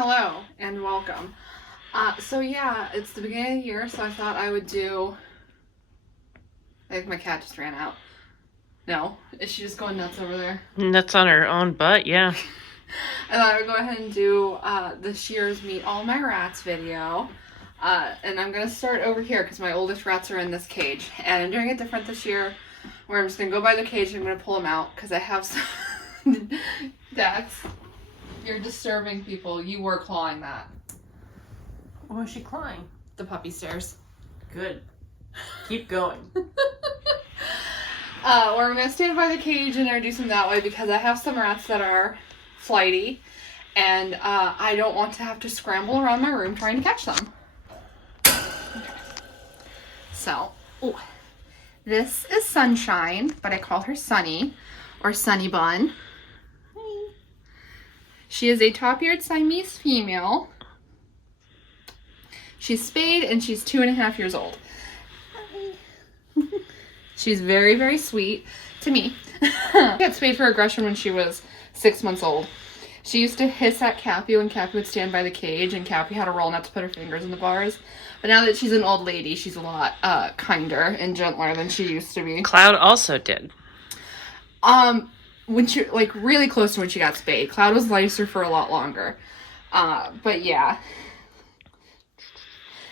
Hello and welcome. So yeah, it's the beginning of the year, so I thought I would do... I think my cat just ran out. No, is she just going nuts over there? Nuts on her own butt, yeah. I thought I would go ahead and do this year's Meet All My Rats video. And I'm going to start over here because my oldest rats are in this cage. And I'm doing it different this year, where I'm just going to go by the cage and I'm going to pull them out because I have some... Dax, you're disturbing people. You were clawing that. What was she clawing? The puppy stairs. Good. Keep going. Where I'm going to stand by the cage and introduce them that way because I have some rats that are flighty and I don't want to have to scramble around my room trying to catch them. Okay. So, this is Sunshine, but I call her Sunny or Sunny Bun. Hi. She is a top-eared Siamese female. She's spayed and she's 2.5 years old. She's very, very sweet to me. She got spayed for aggression when she was 6 months old. She used to hiss at Cappy when Cappy would stand by the cage and Cappy had a roll not to put her fingers in the bars. But now that she's an old lady, she's a lot kinder and gentler than she used to be. Cloud also did. When she, like, really close to when she got spayed. Cloud was nicer for a lot longer. But yeah.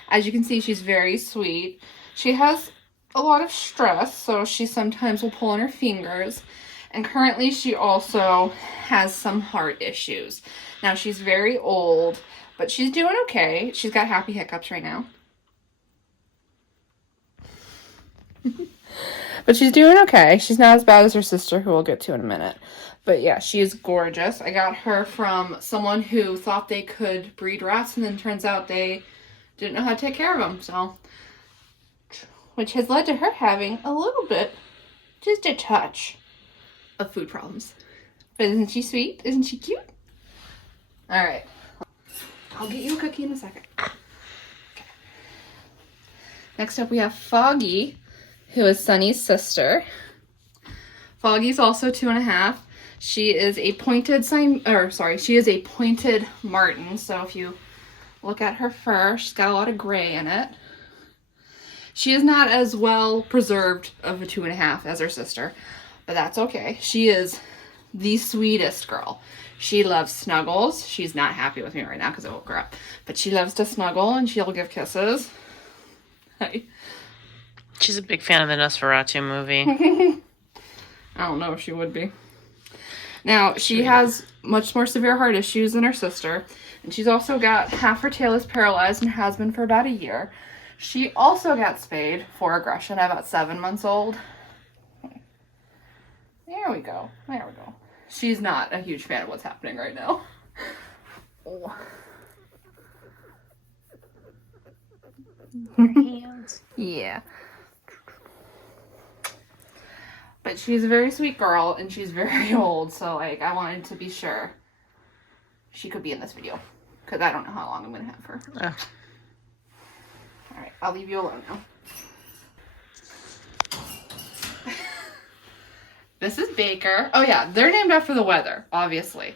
As you can see, she's very sweet. She has a lot of stress, so she sometimes will pull on her fingers. And currently she also has some heart issues. Now she's very old, but she's doing okay. She's got happy hiccups right now. But she's doing okay. She's not as bad as her sister, who we'll get to in a minute. But yeah, she is gorgeous. I got her from someone who thought they could breed rats, and then turns out they didn't know how to take care of them, so... Which has led to her having a little bit, just a touch, of food problems. But isn't she sweet? Isn't she cute? Alright. I'll get you a cookie in a second. Okay. Next up we have Foggy, who is Sunny's sister. Foggy's also 2.5. She is a pointed she is a pointed marten, so if you look at her fur, she's got a lot of gray in it. She is not as well preserved of a 2.5 as her sister, but that's okay. She is the sweetest girl. She loves snuggles. She's not happy with me right now because I woke her up, but she loves to snuggle and she'll give kisses. Hi. She's a big fan of the Nosferatu movie. I don't know if she would be. Now, she has much more severe heart issues than her sister, and she's also got half her tail is paralyzed and has been for about a year. She also got spayed for aggression at about 7 months old. There we go. There we go. She's not a huge fan of what's happening right now. Oh. Her hands. Yeah. But she's a very sweet girl, and she's very old, so, like, I wanted to be sure she could be in this video. Because I don't know how long I'm going to have her. Alright, I'll leave you alone now. This is Baker. Oh yeah, they're named after the weather, obviously.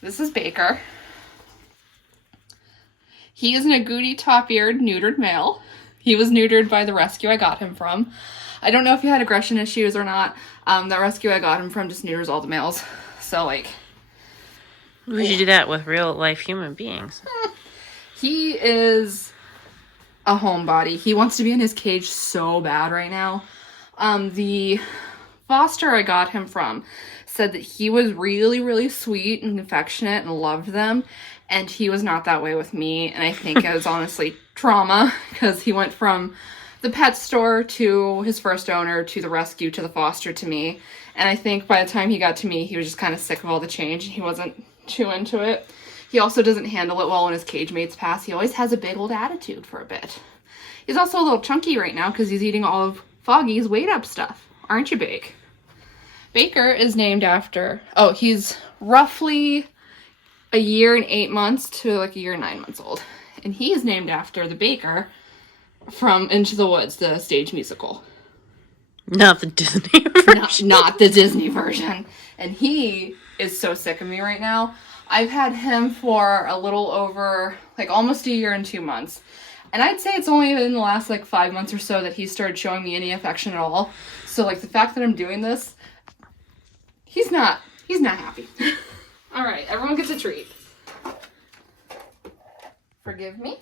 This is Baker. He is an agouti top-eared neutered male. He was neutered by the rescue I got him from. I don't know if he had aggression issues or not. That rescue I got him from just neuters all the males. So, like... Would you do that with real-life human beings? He is a homebody. He wants to be in his cage so bad right now. The foster I got him from said that he was really, really sweet and affectionate and loved them. And he was not that way with me. And I think it was honestly trauma because he went from the pet store to his first owner to the rescue to the foster to me. And I think by the time he got to me, he was just kind of sick of all the change. He wasn't too into it. He also doesn't handle it well when his cage mates pass. He always has a big old attitude for a bit. He's also a little chunky right now because he's eating all of Foggy's weight up stuff. Aren't you, Bake? Baker is named after... Oh, he's roughly a year and 8 months to like a year and 9 months old. And he is named after the Baker from Into the Woods, the stage musical. Not the Disney version. Not the Disney version. And he is so sick of me right now. I've had him for a little over, like, almost a year and 2 months. And I'd say it's only in the last, like, 5 months or so that he started showing me any affection at all. So, like, the fact that I'm doing this, he's not happy. All right, everyone gets a treat. Forgive me.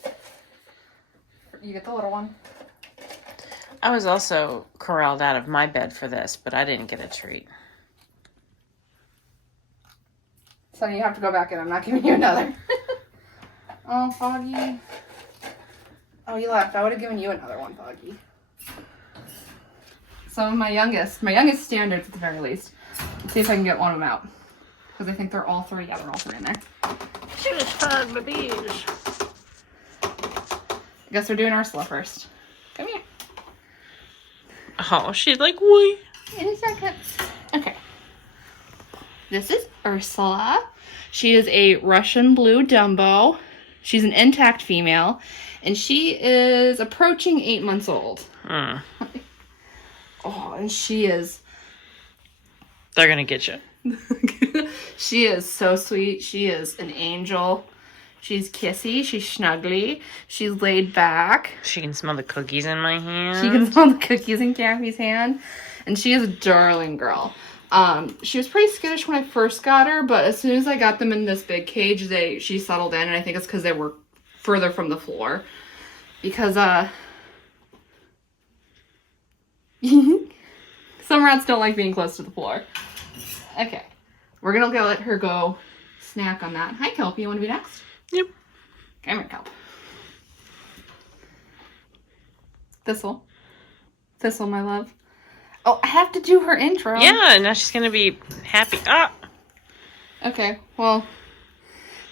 You get the little one. I was also corralled out of my bed for this, but I didn't get a treat. So you have to go back in. I'm not giving you another. Oh, Foggy. Oh, you left. I would have given you another one, Foggy. So my youngest standards at the very least. Let's see if I can get one of them out. Because I think they're all three. Yeah, they're all three in there. She was fun, babies. I guess we're doing Ursula first. Come here. Oh, she's like, wait. In a second. Okay. This is Ursula. She is a Russian blue Dumbo. She's an intact female. And she is approaching 8 months old. Oh, and she is... They're going to get you. She is so sweet. She is an angel. She's kissy. She's snuggly. She's laid back. She can smell the cookies in my hand. She can smell the cookies in Cappy's hand. And she is a darling girl. She was pretty skittish when I first got her, but as soon as I got them in this big cage, she settled in, and I think it's because they were further from the floor. Because, some rats don't like being close to the floor. Okay. We're gonna let her go snack on that. Hi, Kelpie. You want to be next? Yep. Come here, Kelp. Thistle. Thistle, my love. Oh, I have to do her intro. Yeah, now she's going to be happy. Ah! Okay, well,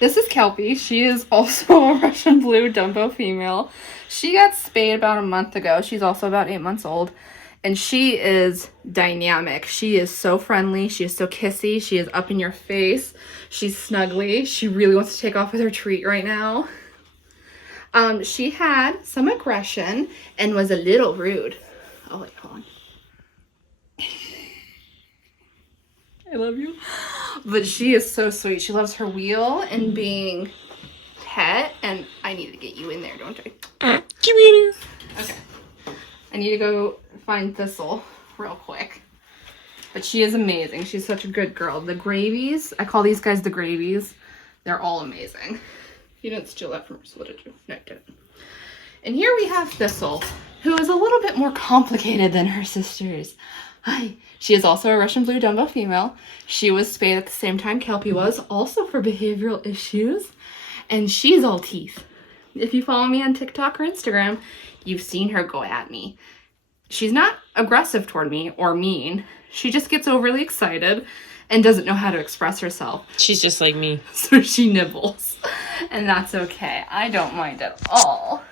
this is Kelpie. She is also a Russian blue Dumbo female. She got spayed about a month ago. She's also about 8 months old. And she is dynamic. She is so friendly. She is so kissy. She is up in your face. She's snuggly. She really wants to take off with her treat right now. She had some aggression and was a little rude. Oh, wait, hold on. I love you. But she is so sweet. She loves her wheel and being pet. And I need to get you in there, don't I? Give me in here. Okay. I need to go find Thistle real quick. But she is amazing. She's such a good girl. The Gravies, I call these guys the Gravies. They're all amazing. You didn't steal that from Ursula, did you? No, I didn't. And here we have Thistle, who is a little bit more complicated than her sisters. Hi. She is also a Russian blue Dumbo female. She was spayed at the same time Kelpie was, also for behavioral issues. And she's all teeth. If you follow me on TikTok or Instagram, you've seen her go at me. She's not aggressive toward me or mean. She just gets overly excited and doesn't know how to express herself. She's just like me. So she nibbles. And that's okay. I don't mind at all.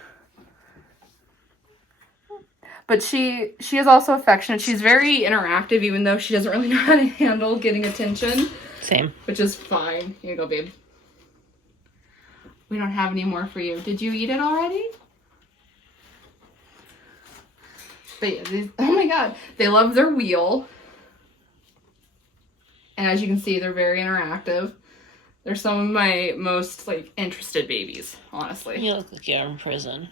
But she is also affectionate. She's very interactive, even though she doesn't really know how to handle getting attention. Same. Which is fine. Here you go, babe. We don't have any more for you. Did you eat it already? But yeah, oh my god. They love their wheel. And as you can see, they're very interactive. They're some of my most, like, interested babies, honestly. You look like you're in prison.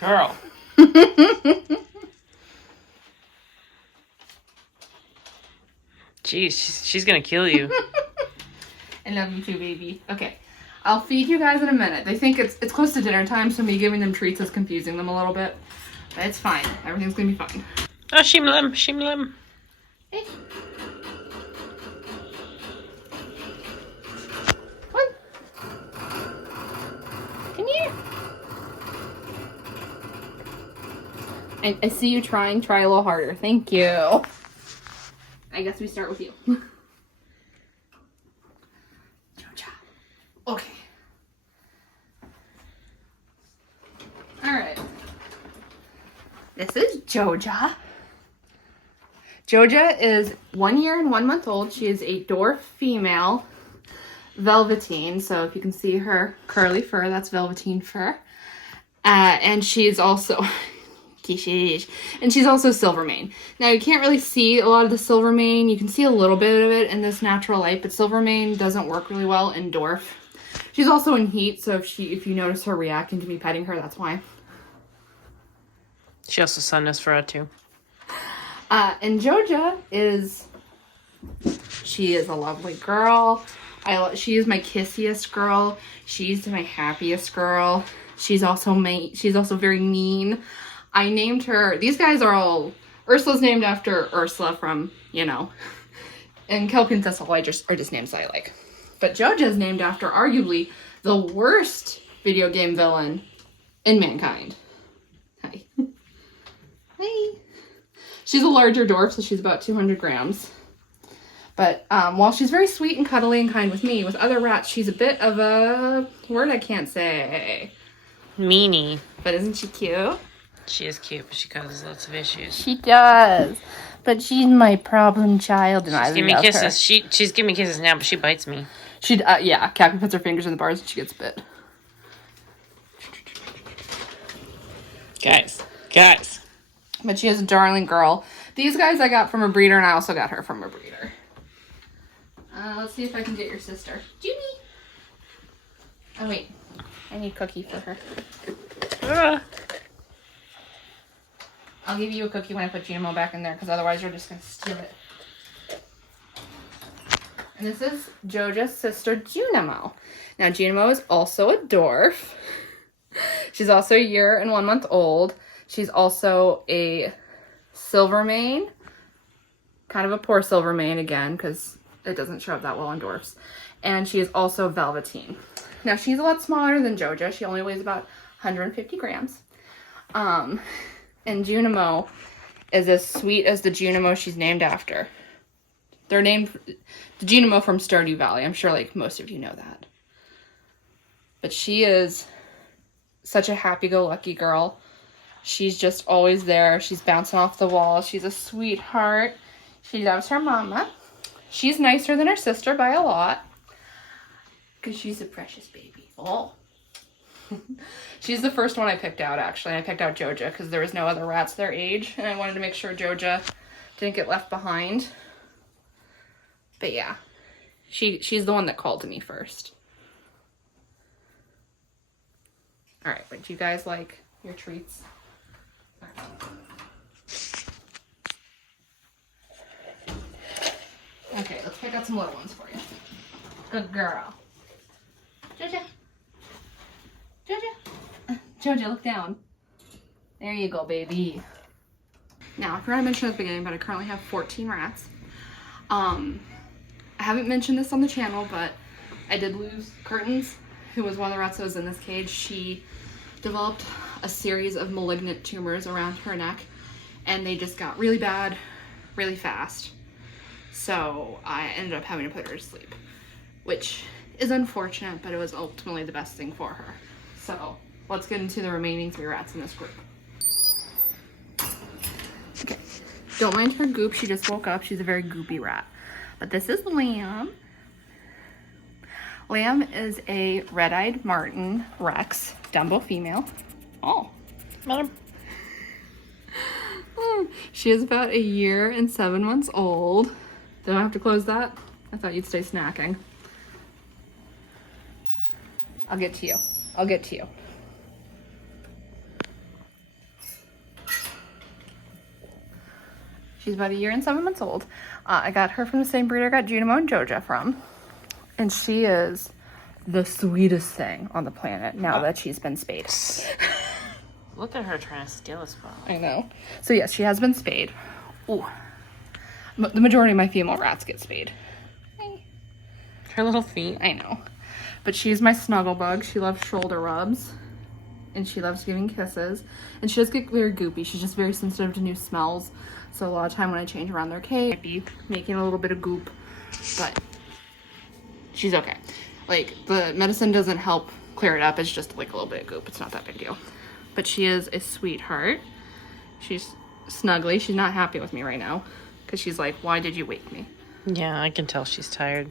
Girl. Jeez, she's gonna kill you. I love you too, baby. Okay. I'll feed you guys in a minute. They think it's close to dinner time, so me giving them treats is confusing them a little bit. But it's fine. Everything's gonna be fine. Oh, shimlim, shimlim. Hey. Come here. I see you trying. Try a little harder. Thank you. I guess we start with you. Okay. Alright. This is Joja. Joja is 1 year and 1 month old. She is a dwarf female velveteen. So if you can see her curly fur, that's velveteen fur. And she's also And she's also Silvermane. Now, you can't really see a lot of the Silvermane. You can see a little bit of it in this natural light, but Silvermane doesn't work really well in Dwarf. She's also in heat, so if you notice her reacting to me petting her, that's why. She also sun Nosferatu. And Joja she is a lovely girl. She is my kissiest girl. She's my happiest girl. She's also very mean. I named her, these guys are all, Ursula's named after Ursula from, and Kelpie and Thistle are just names I like. But Joja's named after arguably the worst video game villain in mankind. Hi. Hi. She's a larger dwarf, so she's about 200 grams. But while she's very sweet and cuddly and kind with me, with other rats, she's a bit of a word I can't say. Meanie. But isn't she cute? She is cute, but she causes lots of issues. She does. But she's my problem child, and I love me kisses. Her. She's giving me kisses now, but she bites me. Cappy puts her fingers in the bars and she gets bit. Guys. But she is a darling girl. These guys I got from a breeder, and I also got her from a breeder. Let's see if I can get your sister. Junie! Oh, wait. I need cookie for her. I'll give you a cookie when I put Junimo back in there, because otherwise you're just going to steal it. And this is Joja's sister, Junimo. Now, Junimo is also a dwarf. She's also a year and 1 month old. She's also a Silvermane. Kind of a poor Silvermane again, because it doesn't show up that well on dwarfs. And she is also Velveteen. Now, she's a lot smaller than Joja. She only weighs about 150 grams. And Junimo is as sweet as the Junimo she's named after. They're named the Junimo from Stardew Valley. I'm sure most of you know that. But she is such a happy-go-lucky girl. She's just always there. She's bouncing off the wall. She's a sweetheart. She loves her mama. She's nicer than her sister by a lot. Because she's a precious baby. Oh. She's the first one I picked out, actually. I picked out Joja because there was no other rats their age. And I wanted to make sure Joja didn't get left behind. But yeah. She's the one that called to me first. Alright, but do you guys like your treats? Okay, let's pick out some little ones for you. Good girl. Joja. Joja, look down. There you go, baby. Now, I forgot to mention at the beginning, but I currently have 14 rats. I haven't mentioned this on the channel, but I did lose Curtons, who was one of the rats that was in this cage. She developed a series of malignant tumors around her neck, and they just got really bad really fast. So I ended up having to put her to sleep, which is unfortunate, but it was ultimately the best thing for her. So let's get into the remaining 3 rats in this group. Okay, don't mind her goop. She just woke up. She's a very goopy rat. But this is Lamb. Lamb is a red-eyed Martin Rex Dumbo female. Oh. She is about 1 year and 7 months old. Don't I have to close that? I thought you'd stay snacking. I'll get to you. She's about 1 year and 7 months old. I got her from the same breeder I got Junimo and Joja from. And she is the sweetest thing on the planet now that she's been spayed. Look at her trying to steal a spot. I know. So yes, she has been spayed. Ooh. The majority of my female rats get spayed. Hey. Her little feet. I know. But she's my snuggle bug. She loves shoulder rubs. And she loves giving kisses. And she does get very goopy. She's just very sensitive to new smells. So a lot of time when I change around their cage, I'd be making a little bit of goop. But she's okay. The medicine doesn't help clear it up. It's just a little bit of goop. It's not that big deal. But she is a sweetheart. She's snuggly. She's not happy with me right now. Because she's like, why did you wake me? Yeah, I can tell she's tired.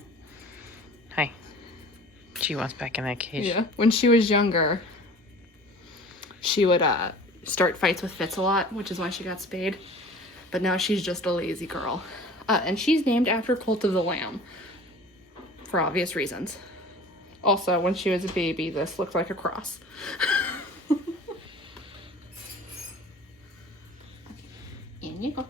Hi. She wants back in that cage. Yeah. When she was younger, she would start fights with Fitz a lot, which is why she got spayed. But now she's just a lazy girl. And she's named after Cult of the Lamb, for obvious reasons. Also, when she was a baby, this looked like a cross. In you go.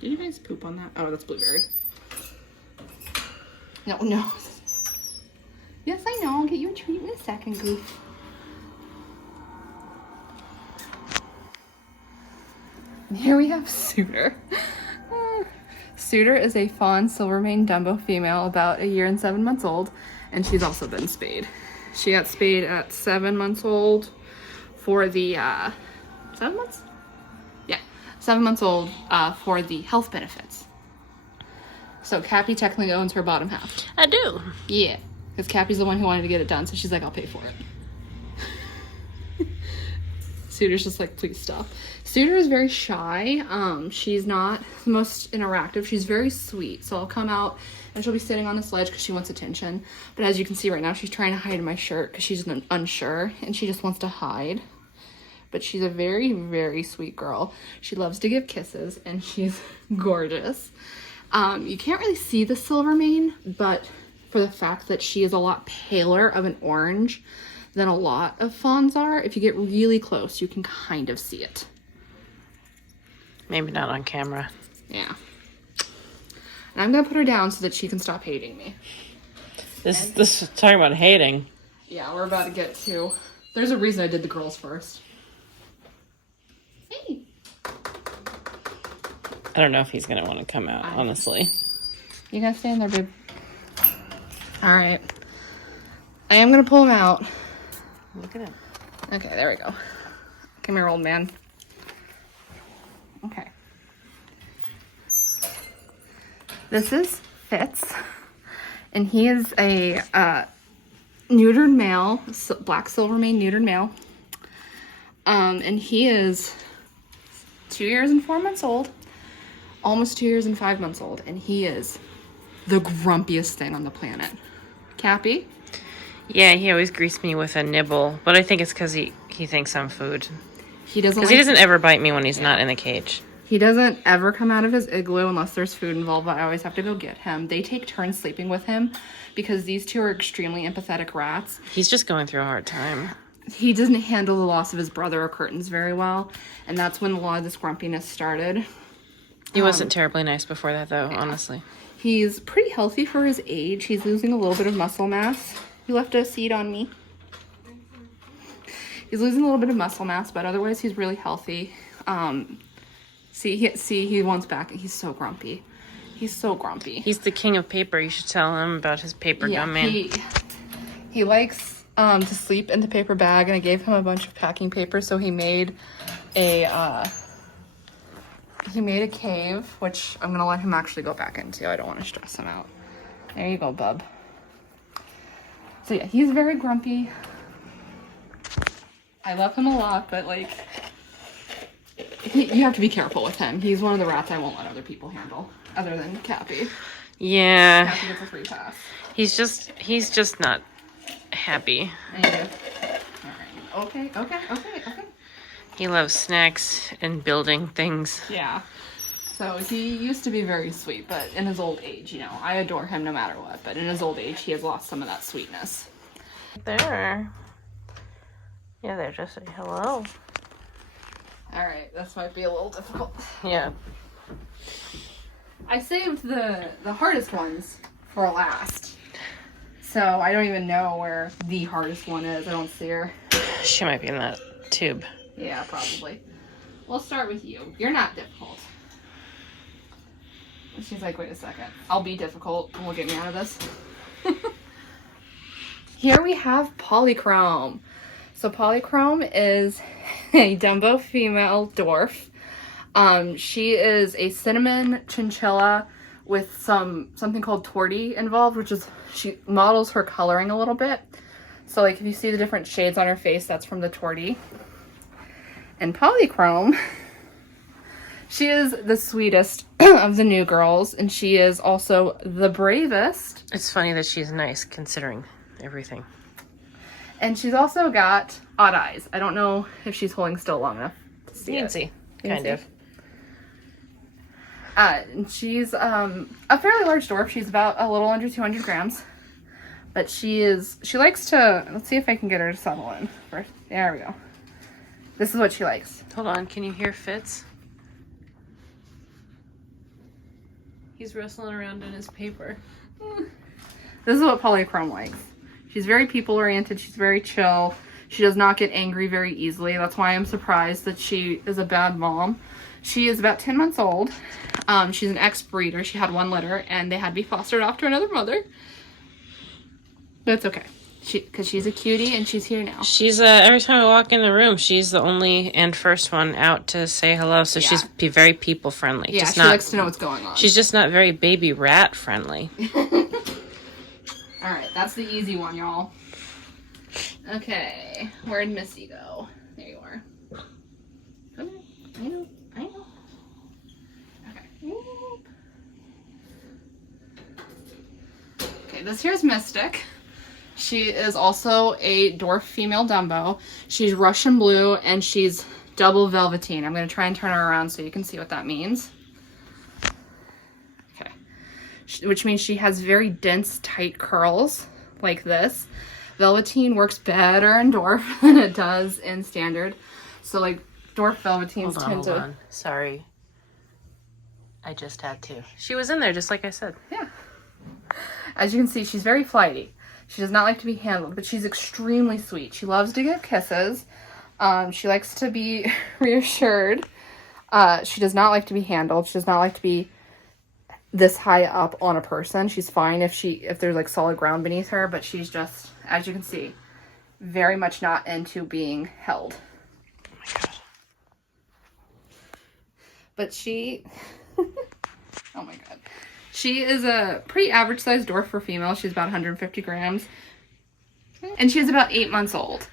Did you guys poop on that? Oh, that's blueberry. No. Yes, I know. I'll get you a treat in a second, Goof. Here we have Suitor. Suitor is a fawn silvermane Dumbo female about 1 year and 7 months old, and she's also been spayed. She got spayed at 7 months old for the 7 months? Yeah, 7 months old for the health benefits. So Cappy technically owns her bottom half. I do. Yeah, because Cappy's the one who wanted to get it done, so she's like, I'll pay for it. Suitor's just like, please stop. Suitor is very shy. She's not the most interactive. She's very sweet. So I'll come out and she'll be sitting on the sledge because she wants attention. But as you can see right now, she's trying to hide in my shirt because she's unsure and she just wants to hide. But she's a very, very sweet girl. She loves to give kisses and she's gorgeous. You can't really see the silvermane, but for the fact that she is a lot paler of an orange than a lot of fawns are, if you get really close, you can kind of see it. Maybe not on camera. Yeah. And I'm gonna put her down so that she can stop hating me. This is talking about hating. Yeah, we're about to get to... There's a reason I did the girls first. Hey. I don't know if he's gonna want to come out, honestly. You gotta stay in there, babe. Alright. I am gonna pull him out. Look at him. Okay, there we go. Come here, old man. Okay. This is Fitz, and he is a neutered male, black silvermane neutered male. And he is 2 years and 4 months old, almost 2 years and 5 months old, and he is the grumpiest thing on the planet. Cappy? Yeah, he always greets me with a nibble, but I think it's because he thinks I'm food. He doesn't Because he doesn't ever bite me when he's not in the cage. He doesn't ever come out of his igloo unless there's food involved, but I always have to go get him. They take turns sleeping with him because these two are extremely empathetic rats. He's just going through a hard time. He doesn't handle the loss of his brother or Curtons very well, and that's when a lot of this grumpiness started. He wasn't terribly nice before that, though, honestly. He's pretty healthy for his age. He's losing a little bit of muscle mass. You left a seed on me. He's losing a little bit of muscle mass, but otherwise he's really healthy. See, he wants back. He's so grumpy. He's so grumpy. He's the king of paper. You should tell him about his paper gum man. He likes to sleep in the paper bag, and I gave him a bunch of packing paper, so he made a cave, which I'm gonna let him actually go back into. I don't want to stress him out. There you go, bub. So yeah, he's very grumpy. I love him a lot, but like, you have to be careful with him. He's one of the rats I won't let other people handle, other than Cappy. Yeah. Cappy gets a free pass. He's just not happy. Alright. Okay. He loves snacks and building things. Yeah. So he used to be very sweet, but in his old age, I adore him no matter what, but in his old age, he has lost some of that sweetness. There. Yeah, they're just saying hello. Alright, this might be a little difficult. Yeah. I saved the hardest ones for last. So I don't even know where the hardest one is. I don't see her. She might be in that tube. Yeah, probably. We'll start with you. You're not difficult. She's like, wait a second. I'll be difficult and we'll get me out of this. Here we have Polychrome. So Polychrome is a Dumbo female dwarf. She is a cinnamon chinchilla with something called torty involved, which is, she models her coloring a little bit. So like if you see the different shades on her face, that's from the torty. And Polychrome, she is the sweetest of the new girls, and she is also the bravest. It's funny that she's nice considering everything. And she's also got odd eyes. I don't know if she's holding still long enough to see You can it. see, You kind can of. see? And she's a fairly large dwarf. She's about a little under 200 grams. But she likes to, let's see if I can get her to settle in first. There we go. This is what she likes. Hold on, can you hear Fitz? He's rustling around in his paper. This is what Polychrome likes. She's very people-oriented. She's very chill. She does not get angry very easily. That's why I'm surprised that she is a bad mom. She is about 10 months old. She's an ex-breeder. She had one litter, and they had to be fostered off to another mother. But it's okay. Because she's a cutie, and she's here now. She's, every time I walk in the room, she's the only and first one out to say hello, so she's very people-friendly. Yeah, just she not, likes to know what's going on. She's just not very baby rat-friendly. Alright, that's the easy one, y'all. Okay, where'd Missy go? There you are. Come here. I know. Okay. Whoop. Okay, this here's Mystic. She is also a dwarf female Dumbo. She's Russian blue and she's double velveteen. I'm going to try and turn her around so you can see what that means. Okay. Which means she has very dense, tight curls like this. Velveteen works better in dwarf than it does in standard. So like dwarf velveteens tend to... Sorry. I just had to. She was in there just like I said. Yeah. As you can see, she's very flighty. She does not like to be handled, but she's extremely sweet. She loves to give kisses. She likes to be reassured. She does not like to be handled. She does not like to be this high up on a person. She's fine if there's like solid ground beneath her, but she's just, as you can see, very much not into being held. Oh my god. But she, oh my god. She is a pretty average sized dwarf for female. She's about 150 grams. And she's about 8 months old.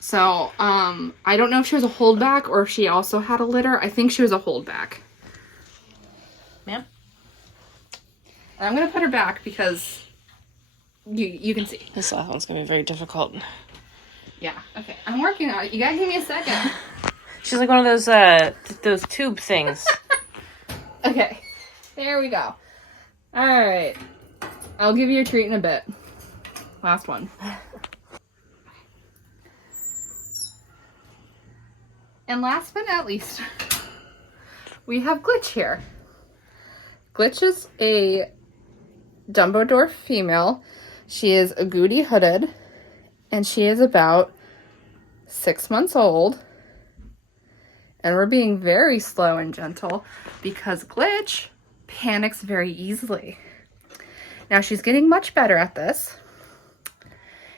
So, I don't know if she was a holdback or if she also had a litter. I think she was a holdback. Ma'am? And I'm going to put her back because you can see. This last one's going to be very difficult. Yeah, okay. I'm working on it. You got to give me a second. She's like one of those tube things. Okay, there we go. All right. I'll give you a treat in a bit. Last one. And last but not least, we have Glitch here. Glitch is a Dumbo dwarf female. She is agouti hooded, and she is about 6 months old. And we're being very slow and gentle because Glitch panics very easily. Now she's getting much better at this.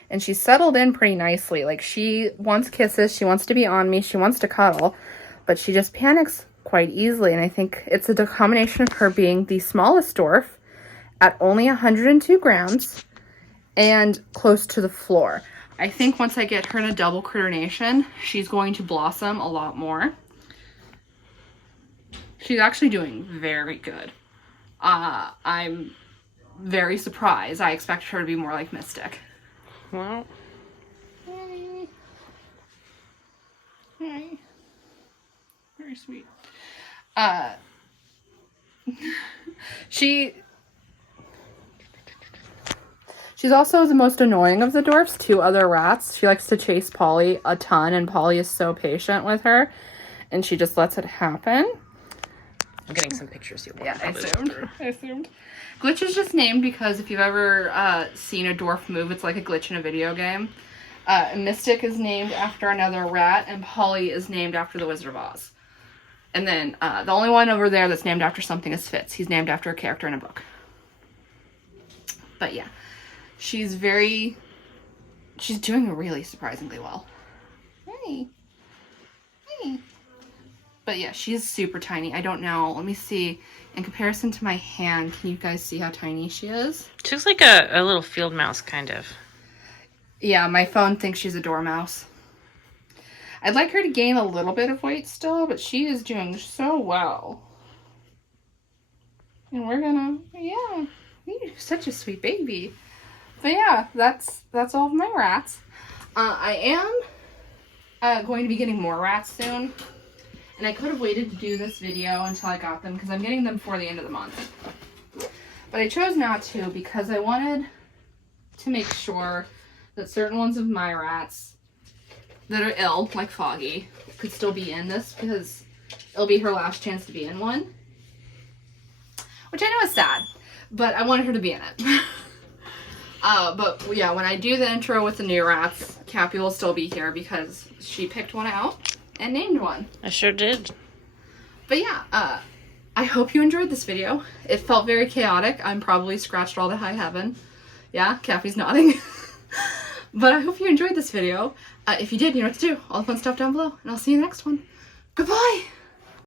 And she's settled in pretty nicely. Like, she wants kisses, she wants to be on me, she wants to cuddle, but she just panics quite easily. And I think it's a combination of her being the smallest dwarf at only 102 grams and close to the floor. I think once I get her in a double criternation, she's going to blossom a lot more. She's actually doing very good. I'm very surprised. I expected her to be more like Mystic. Well. Hi. Hi. Very sweet. She's also the most annoying of the dwarfs to other rats. She likes to chase Polly a ton, and Polly is so patient with her, and she just lets it happen. I'm getting some pictures here. Yeah, I assumed. Glitch is just named because if you've ever seen a dwarf move, it's like a glitch in a video game. Mystic is named after another rat, and Polly is named after the Wizard of Oz. And then the only one over there that's named after something is Fitz. He's named after a character in a book. But yeah, she's doing really surprisingly well. Hey. Hey. But yeah, she's super tiny. I don't know. Let me see. In comparison to my hand, can you guys see how tiny she is? She looks like a little field mouse, kind of. Yeah, my phone thinks she's a dormouse. I'd like her to gain a little bit of weight still, but she is doing so well. And we're gonna, yeah, you're such a sweet baby. But yeah, that's all of my rats. I am going to be getting more rats soon. And I could have waited to do this video until I got them because I'm getting them before the end of the month. But I chose not to because I wanted to make sure that certain ones of my rats that are ill, like Foggy, could still be in this because it'll be her last chance to be in one. Which I know is sad, but I wanted her to be in it. But yeah, when I do the intro with the new rats, Cappy will still be here because she picked one out and named one. I sure did. But yeah, I hope you enjoyed this video. It felt very chaotic. I'm probably scratched all to high heaven. Yeah, Cappy's nodding. But I hope you enjoyed this video. If you did, you know what to do. All the fun stuff down below. And I'll see you in the next one. Goodbye!